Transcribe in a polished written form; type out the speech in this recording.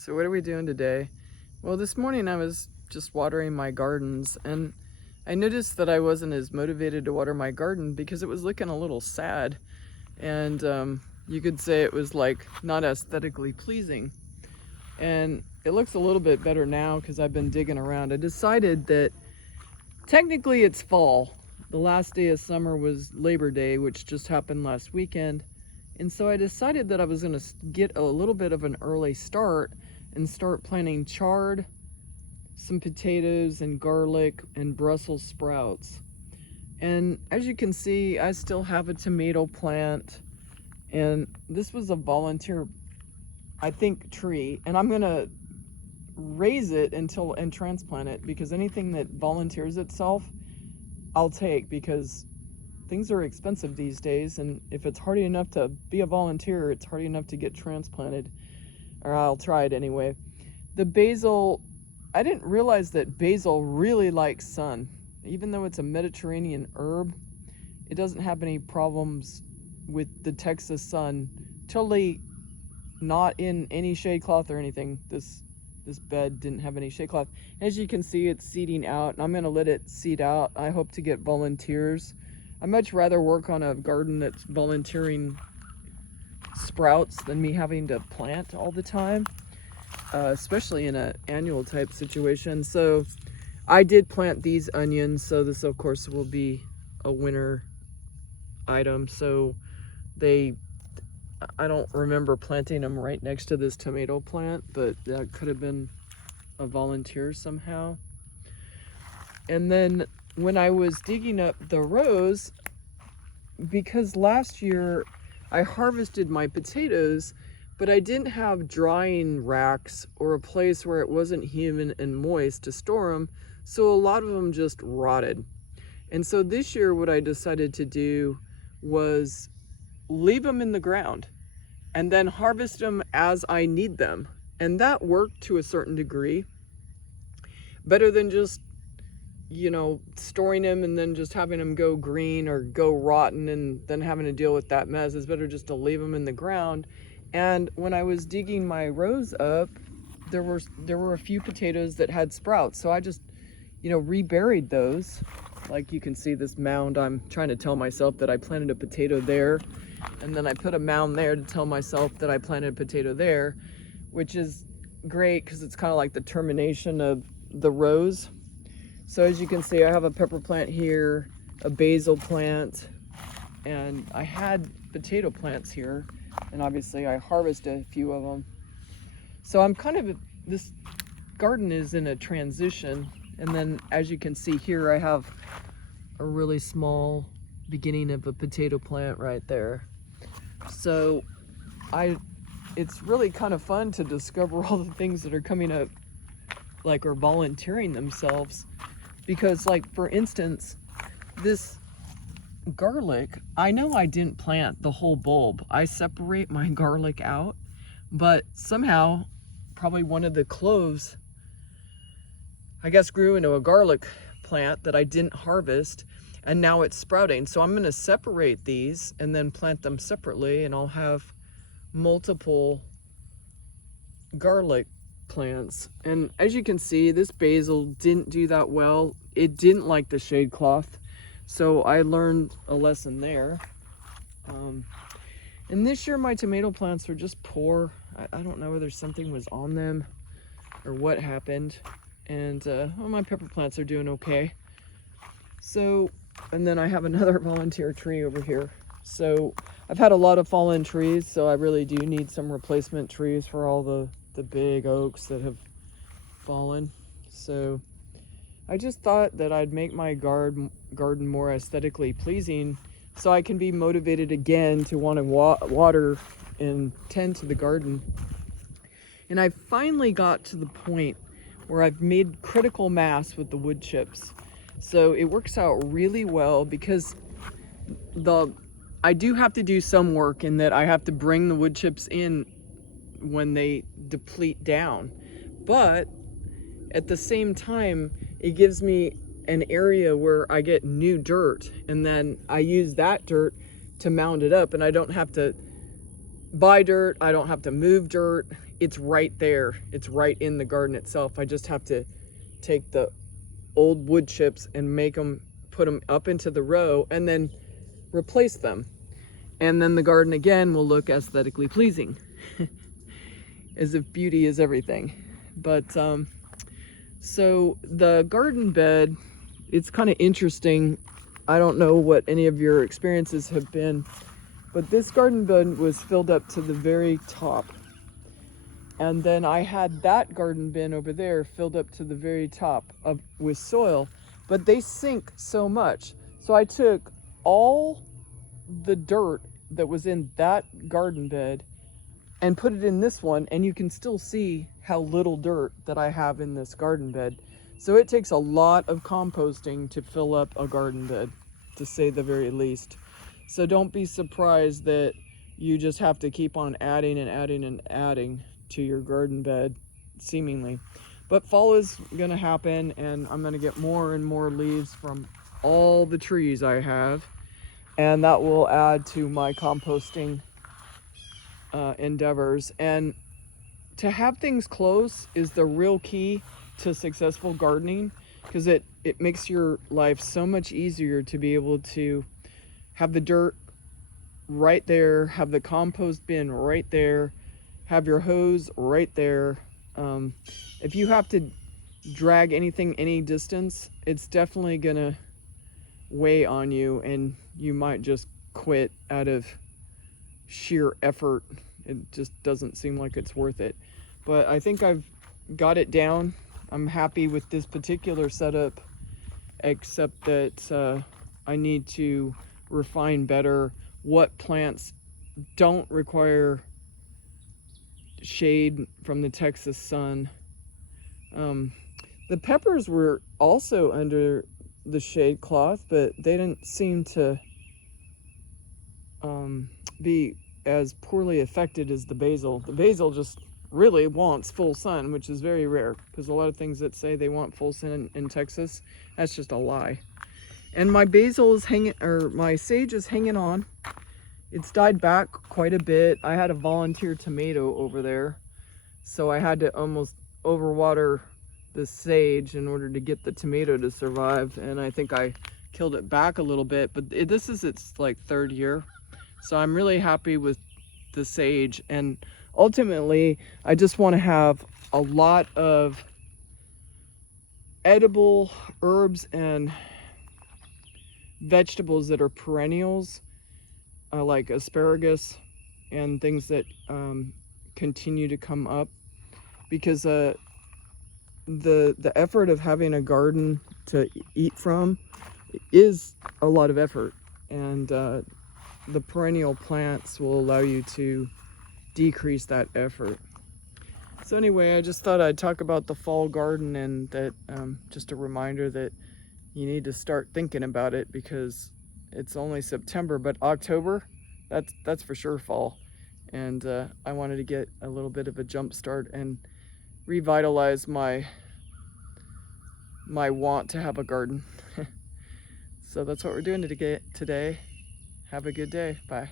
So what are we doing today? Well, this morning I was just watering my gardens, and I noticed that I wasn't as motivated to water my garden because it was looking a little sad, and you could say it was like not aesthetically pleasing. And it looks a little bit better now because I've been digging around. I decided that technically it's fall. The last day of summer was Labor Day, which just happened last weekend. And so I decided that I was going to get a little bit of an early start and start planting chard, some potatoes and garlic and Brussels sprouts. And as you can see, I still have a tomato plant, and this was a volunteer, I think, tree, and I'm going to raise it and transplant it, because anything that volunteers itself, I'll take, because things are expensive these days, and if it's hardy enough to be a volunteer, it's hardy enough to get transplanted, or I'll try it anyway. The basil, I didn't realize that basil really likes sun. Even though it's a Mediterranean herb, it doesn't have any problems with the Texas sun. Totally not in any shade cloth or anything. This bed didn't have any shade cloth. As you can see, it's seeding out, and I'm going to let it seed out. I hope to get volunteers. I'd much rather work on a garden that's volunteering sprouts than me having to plant all the time, especially in an annual type situation. So I did plant these onions, so this of course will be a winter item. So I don't remember planting them right next to this tomato plant, but that could have been a volunteer somehow. And then when I was digging up the rows, because last year I harvested my potatoes, but I didn't have drying racks or a place where it wasn't humid and moist to store them, so a lot of them just rotted. And so this year what I decided to do was leave them in the ground and then harvest them as I need them. And that worked to a certain degree. Better than just, storing them and then just having them go green or go rotten and then having to deal with that mess. It's better just to leave them in the ground. And when I was digging my rows up, there were a few potatoes that had sprouts. So I just, reburied those. Like you can see this mound, I'm trying to tell myself that I planted a potato there. And then I put a mound there to tell myself that I planted a potato there, which is great because it's kind of like the termination of the rows. So as you can see, I have a pepper plant here, a basil plant, and I had potato plants here, and obviously I harvested a few of them. So I'm this garden is in a transition, and then as you can see here, I have a really small beginning of a potato plant right there. So it's really kind of fun to discover all the things that are coming up, like, or volunteering themselves. Because, like, for instance, this garlic, I know I didn't plant the whole bulb. I separate my garlic out, but somehow probably one of the cloves, I guess, grew into a garlic plant that I didn't harvest, and now it's sprouting. So I'm going to separate these and then plant them separately, and I'll have multiple garlic plants. And as you can see, this basil didn't do that well. It didn't like the shade cloth, so I learned a lesson there. And this year my tomato plants were just poor. I don't know whether something was on them or what happened. And my pepper plants are doing okay. So, and then I have another volunteer tree over here. So I've had a lot of fallen trees, so I really do need some replacement trees for all the big oaks that have fallen. So I just thought that I'd make my garden more aesthetically pleasing, so I can be motivated again to want to water and tend to the garden. And I finally got to the point where I've made critical mass with the wood chips. So it works out really well, because I do have to do some work in that I have to bring the wood chips in when they deplete down. But at the same time, it gives me an area where I get new dirt, and then I use that dirt to mound it up, and I don't have to buy dirt, I don't have to move dirt, it's right there. It's right in the garden itself. I just have to take the old wood chips and put them up into the row and then replace them. And then the garden again will look aesthetically pleasing. As if beauty is everything. But so the garden bed, it's kind of interesting. I don't know what any of your experiences have been, but this garden bed was filled up to the very top. And then I had that garden bin over there filled up to the very top with soil, but they sink so much. So I took all the dirt that was in that garden bed and put it in this one, and you can still see how little dirt that I have in this garden bed. So it takes a lot of composting to fill up a garden bed, to say the very least. So don't be surprised that you just have to keep on adding and adding and adding to your garden bed, seemingly. But fall is gonna happen, and I'm gonna get more and more leaves from all the trees I have, and that will add to my composting endeavors. And to have things close is the real key to successful gardening, because it makes your life so much easier to be able to have the dirt right there, have the compost bin right there, have your hose right there. If you have to drag anything any distance, it's definitely gonna weigh on you, and you might just quit out of sheer effort. It just doesn't seem like it's worth it. But I think I've got it down. I'm happy with this particular setup, except that I need to refine better what plants don't require shade from the Texas sun. The peppers were also under the shade cloth, but they didn't seem to be as poorly affected as the basil. The basil just really wants full sun, which is very rare, because a lot of things that say they want full sun in Texas, that's just a lie. And my basil is hanging, or my sage is hanging on. It's died back quite a bit. I had a volunteer tomato over there, so I had to almost overwater the sage in order to get the tomato to survive, and I think I killed it back a little bit. But this is its like 3rd year, so I'm really happy with the sage. And ultimately, I just want to have a lot of edible herbs and vegetables that are perennials, like asparagus and things that continue to come up, because the effort of having a garden to eat from is a lot of effort, and the perennial plants will allow you to decrease that effort. So anyway, I just thought I'd talk about the fall garden, and that just a reminder that you need to start thinking about it, because it's only September, but October, that's for sure fall. And I wanted to get a little bit of a jump start and revitalize my want to have a garden. So that's what we're doing today. Have a good day. Bye.